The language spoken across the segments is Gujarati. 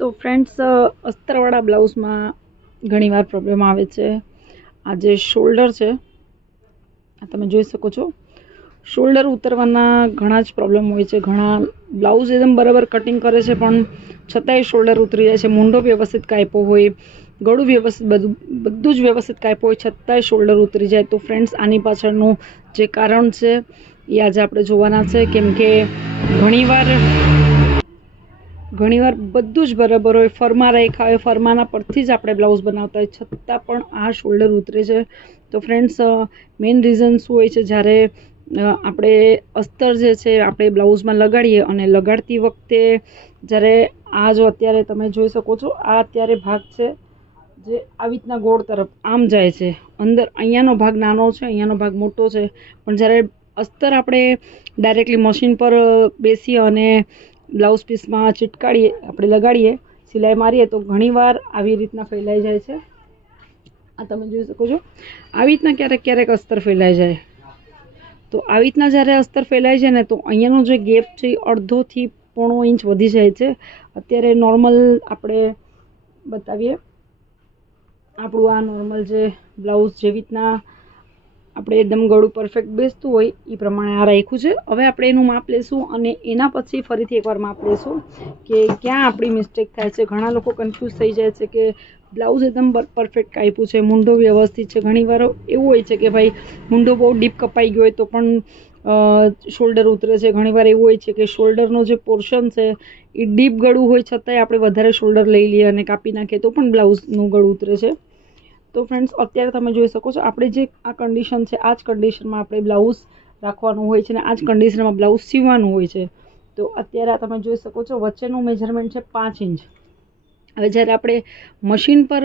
તો ફ્રેન્ડ્સ, અસ્તરવાળા બ્લાઉઝમાં ઘણીવાર પ્રોબ્લેમ આવે છે. આ જે શોલ્ડર છે, આ તમે જોઈ શકો છો, શોલ્ડર ઉતરવાના ઘણા જ પ્રોબ્લેમ હોય છે. ઘણા બ્લાઉઝ એકદમ બરાબર કટિંગ કરે છે પણ છતાંય શોલ્ડર ઉતરી જાય છે. મૂંઢો વ્યવસ્થિત કાપ્યો હોય, ગળું વ્યવસ્થિત, બધું જ વ્યવસ્થિત કાપ્યું હોય છતાંય શોલ્ડર ઉતરી જાય. તો ફ્રેન્ડ્સ, આની પાછળનું જે કારણ છે એ આજે આપણે જોવાના છે. કેમ કે ઘણીવાર બધું જ બરાબર હોય, ફરમા રેખા હોય, ફરમાના પરથી જ આપણે બ્લાઉઝ બનાવતા હોય છતાં પણ આ શોલ્ડર ઉતરે છે. તો ફ્રેન્ડ્સ, મેઇન રીઝન શું હોય છે, જ્યારે આપણે અસ્તર જે છે આપણે બ્લાઉઝમાં લગાડીએ અને લગાડતી વખતે જ્યારે આ જો અત્યારે તમે જોઈ શકો છો, આ અત્યારે ભાગ છે જે આવી રીતના ગોળ તરફ આમ જાય છે. અંદર અહીંયાનો ભાગ નાનો છે, અહીંયાનો ભાગ મોટો છે. પણ જ્યારે અસ્તર આપણે ડાયરેક્ટલી મશીન પર બેસી અને બ્લાઉઝ પીસમાં ચીટકાડીએ, આપણે લગાડીએ, સિલાઈ મારીએ તો ઘણીવાર આવી રીતના ફેલાઈ જાય છે. આ તમે જોઈ શકો છો, આવી રીતના ક્યારેક અસ્તર ફેલાઈ જાય. તો આવી રીતના જ્યારે અસ્તર ફેલાય છે ને, તો અહીંયાનો જે ગેપ છે એ અડધોથી 1.5 ઇંચ વધી જાય છે. અત્યારે નોર્મલ આપણે બતાવીએ, આપણું આ નોર્મલ જે બ્લાઉઝ જેવી રીતના આપણે એકદમ ગળું પરફેક્ટ બેસતું હોય એ પ્રમાણે આ રાખ્યું છે. હવે આપણે એનું માપ લેશું અને એના પછી ફરીથી એકવાર માપ લેશું કે ક્યાં આપણી મિસ્ટેક થાય છે. ઘણા લોકો કન્ફ્યુઝ થઈ જાય છે કે બ્લાઉઝ એકદમ પરફેક્ટ કાપ્યું છે, મૂંઢો વ્યવસ્થિત છે. ઘણીવાર એવું હોય છે કે ભાઈ મૂંઢો બહુ ડીપ કપાઈ ગયો હોય તો પણ શોલ્ડર ઉતરે છે. ઘણીવાર એવું હોય છે કે શોલ્ડરનો જે પોર્શન છે એ ડીપ ગળું હોય છતાંય આપણે વધારે શોલ્ડર લઈ લઈએ અને કાપી નાખીએ તો પણ બ્લાઉઝનું ગળું ઉતરે છે. તો ફ્રેન્ડ્સ, અત્યારે તમે જોઈ શકો છો, આપણે જે આ કન્ડિશન છે, આ જ કન્ડિશનમાં આપણે બ્લાઉઝ રાખવાનું હોય છે અને આ જ કન્ડિશનમાં બ્લાઉઝ સીવવાનું હોય છે. તો અત્યારે આ તમે જોઈ શકો છો, વચ્ચેનું મેજરમેન્ટ છે 5 ઇંચ. હવે જ્યારે આપણે મશીન પર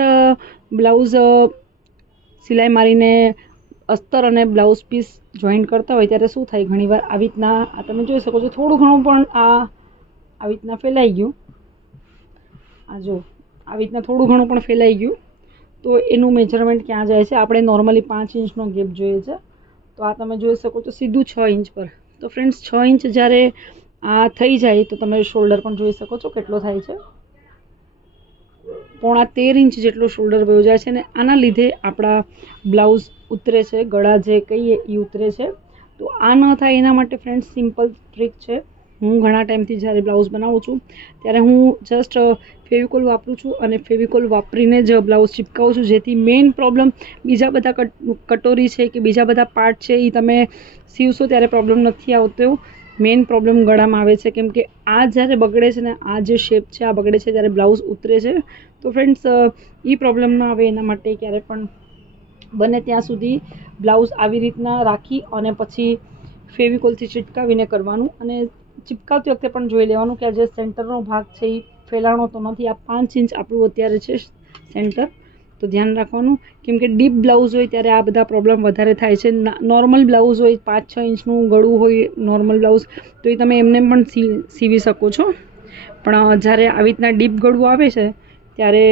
બ્લાઉઝ સિલાઈ મારીને અસ્તર અને બ્લાઉઝ પીસ જોઈન્ટ કરતા હોય ત્યારે શું થાય, ઘણીવાર આવી રીતના આ તમે જોઈ શકો છો, થોડું ઘણું પણ આવી રીતના ફેલાઈ ગયું. આ જો આવી રીતના થોડું ઘણું પણ ફેલાઈ ગયું તો એનું મેજરમેન્ટ ક્યાં જાય છે? આપણે નોર્મલી 5 ઇંચનો ગેપ જોઈએ છે, તો આ તમે જોઈ શકો છો સીધું 6 ઇંચ પર. તો ફ્રેન્ડ્સ, 6 ઇંચ જ્યારે આ થઈ જાય તો તમે શોલ્ડર પણ જોઈ શકો છો કેટલો થાય છે. 13.5 ઇંચ જેટલો શોલ્ડર વયો જાય છે અને આના લીધે આપણા બ્લાઉઝ ઉતરે છે, ગળા જે કહીએ એ ઉતરે છે. તો આ ન થાય એના માટે ફ્રેન્ડ્સ સિમ્પલ ટ્રીક છે. હું ઘણા ટાઈમથી જ્યારે બ્લાઉઝ બનાવું છું ત્યારે હું જસ્ટ ફેવિકોલ વાપરું છું અને ફેવિકોલ વાપરીને જ બ્લાઉઝ ચિપકાવું છું, જેથી મેઇન પ્રોબ્લેમ બીજા બધા કટોરી છે કે બીજા બધા પાર્ટ છે એ તમે સીવશો ત્યારે પ્રોબ્લેમ નથી આવતો. મેઇન પ્રોબ્લેમ ગળામાં આવે છે. કેમ કે આ જ્યારે બગડે છે ને, આ જે શેપ છે આ બગડે છે ત્યારે બ્લાઉઝ ઉતરે છે. તો ફ્રેન્ડ્સ, એ પ્રોબ્લેમ ના આવે એના માટે ક્યારે પણ બને ત્યાં સુધી બ્લાઉઝ આવી રીતના રાખી અને પછી ફેવિકોલથી ચિટકાવીને કરવાનું. અને ચિપકાવતી વખતે પણ જોઈ લેવાનું કે આ જે સેન્ટરનો ભાગ છે એ ફેલાણો તો નથી. આ 5 ઇંચ આપણું અત્યારે છે સેન્ટર, તો ધ્યાન રાખવાનું. કેમ કે ડીપ બ્લાઉઝ હોય ત્યારે આ બધા પ્રોબ્લેમ વધારે થાય છે. નોર્મલ બ્લાઉઝ હોય, 5-6 ઇંચનું ગળું હોય નોર્મલ બ્લાઉઝ, તો એ તમે એમને પણ સીવી શકો છો. પણ જ્યારે આવી રીતના ડીપ ગળું આવે છે ત્યારે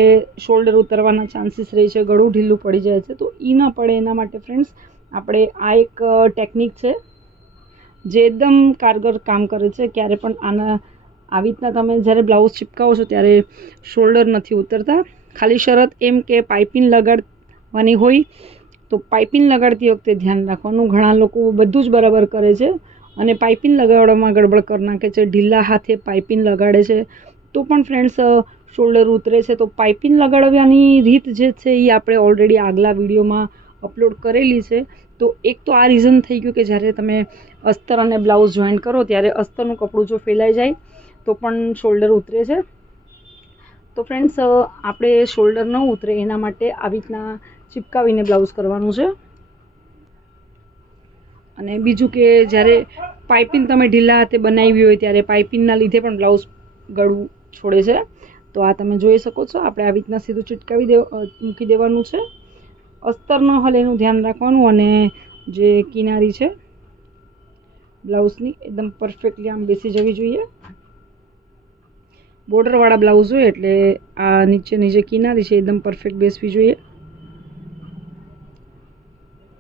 શોલ્ડર ઉતરવાના ચાન્સીસ રહે છે, ગળું ઢીલું પડી જાય છે. તો એ ન પડે એના માટે ફ્રેન્ડ્સ, આપણે આ એક ટેકનિક છે જે એકદમ કારગર કામ કરે છે. ક્યારે પણ આવી રીતના તમે જ્યારે બ્લાઉઝ ચિપકાવો છો ત્યારે શોલ્ડર નથી ઉતરતા. ખાલી શરત એમ કે પાઇપિંગ લગાડવાની હોય તો પાઇપિંગ લગાડતી વખતે ધ્યાન રાખવાનું. ઘણા લોકો બધું જ બરાબર કરે છે અને પાઇપિંગ લગાડવામાં ગડબડ કરી નાખે છે, ઢીલા હાથે પાઇપિંગ લગાડે છે તો પણ ફ્રેન્ડ્સ શોલ્ડર ઉતરે છે. તો પાઇપિંગ લગાડવાની રીત જે છે એ આપણે ઓલરેડી આગલા વિડીયોમાં અપલોડ કરેલી છે. તો એક તો આ રીઝન થઈ ગયું કે જ્યારે તમે અસ્તર અને બ્લાઉઝ જોઈન્ટ કરો ત્યારે અસ્તરનું કપડું જો ફેલાઈ જાય તો પણ શોલ્ડર ઉતરે છે. તો ફ્રેન્ડ્સ, આપણે શોલ્ડર ન ઉતરે એના માટે આવી રીતના ચિપકાવીને બ્લાઉઝ કરવાનું છે. અને બીજું કે જ્યારે પાઇપિંગ તમે ઢીલા હાથે બનાવી હોય ત્યારે પાઇપિંગના લીધે પણ બ્લાઉઝ ગળું છોડે છે. તો આ તમે જોઈ શકો છો, આપણે આવી રીતના સીધું મૂકી દેવાનું છે. અસ્તર ન હલે એનું ધ્યાન રાખવાનું. અને જે કિનારી છે બ્લાઉઝની એકદમ પરફેક્ટલી આમ બેસી જવી જોઈએ. બોર્ડરવાળા બ્લાઉઝ હોય એટલે આ નીચેની જે કિનારી છે એકદમ પરફેક્ટ બેસવી જોઈએ.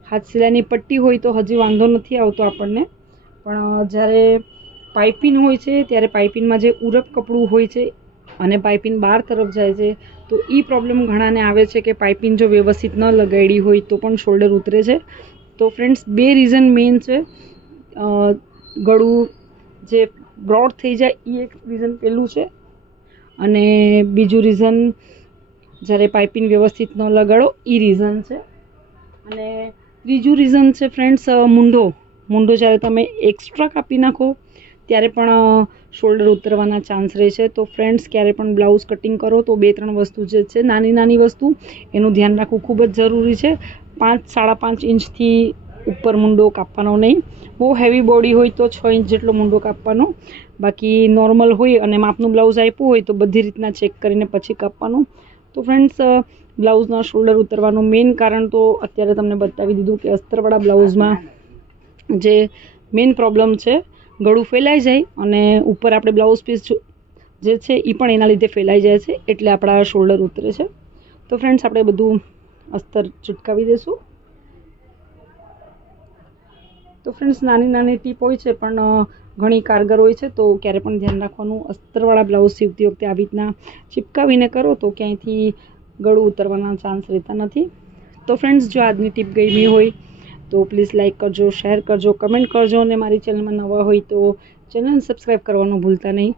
હાથ સિલાઈની પટ્ટી હોય તો હજી વાંધો નથી આવતો આપણને, પણ જ્યારે પાઇપિંગ હોય છે ત્યારે પાઇપિંગમાં જે ઉરપ કપડું હોય છે અને પાઇપિંગ બહાર તરફ જાય છે. તો એ પ્રોબ્લેમ ઘણાને આવે છે કે પાઇપિંગ જો વ્યવસ્થિત ન લગાડી હોય તો પણ શોલ્ડર ઉતરે છે. તો ફ્રેન્ડ્સ 2 રીઝન મેઇન છે. ગળું જે બ્રોડ થઈ જાય એ એક રીઝન પહેલું છે, અને બીજું રીઝન જ્યારે પાઇપિંગ વ્યવસ્થિત ન લગાડો એ રીઝન છે. અને ત્રીજું રીઝન છે ફ્રેન્ડ્સ મૂંઢો જ્યારે તમે એક્સ્ટ્રા કાપી નાખો ત્યારે પણ શોલ્ડર ઉતરવાના ચાન્સ રહે છે. તો ફ્રેન્ડ્સ ક્યારે પણ બ્લાઉઝ કટિંગ કરો તો 2-3 વસ્તુ જે છે નાની વસ્તુ એનું ધ્યાન રાખવું ખૂબ જ જરૂરી છે. 5-5.5 ઇંચથી ઉપર મૂંઢો કાપવાનો નહીં. બહુ હેવી બોડી હોય તો 6 ઇંચ જેટલો મૂંઢો કાપવાનો. બાકી નોર્મલ હોય અને માપનું બ્લાઉઝ આપ્યું હોય તો બધી રીતના ચેક કરીને પછી કાપવાનું. તો ફ્રેન્ડ્સ બ્લાઉઝના શોલ્ડર ઉતરવાનું મેઇન કારણ તો અત્યારે તમને બતાવી દીધું કે અસ્તરવાળા બ્લાઉઝમાં જે મેઇન પ્રોબ્લેમ છે, ગળું ફેલાઈ જાય અને ઉપર આપણે બ્લાઉઝ પીસ જે છે એ પણ એના લીધે ફેલાઈ જાય છે, એટલે આપણા શોલ્ડર ઉતરે છે. તો ફ્રેન્ડ્સ આપણે બધું અસ્તર ચૂટકાવી દઈશું. તો ફ્રેન્ડ્સ નાની ટીપ હોય છે પણ ઘણી કારગર હોય છે. તો ક્યારે પણ ધ્યાન રાખવાનું, અસ્તરવાળા બ્લાઉઝ સીવતી વખતે આવી રીતના ચિપકાવીને કરો તો ક્યાંયથી ગળું ઉતરવાના ચાન્સ રહેતા નથી. તો ફ્રેન્ડ્સ જો આજની ટીપ ગમી હોય તો પ્લીઝ લાઇક કરજો, શેર કરજો, કમેન્ટ કરજો, અને મારી ચેનલમાં નવા હોય તો ચેનલ સબસ્ક્રાઈબ કરવાનું ભૂલતા નહીં.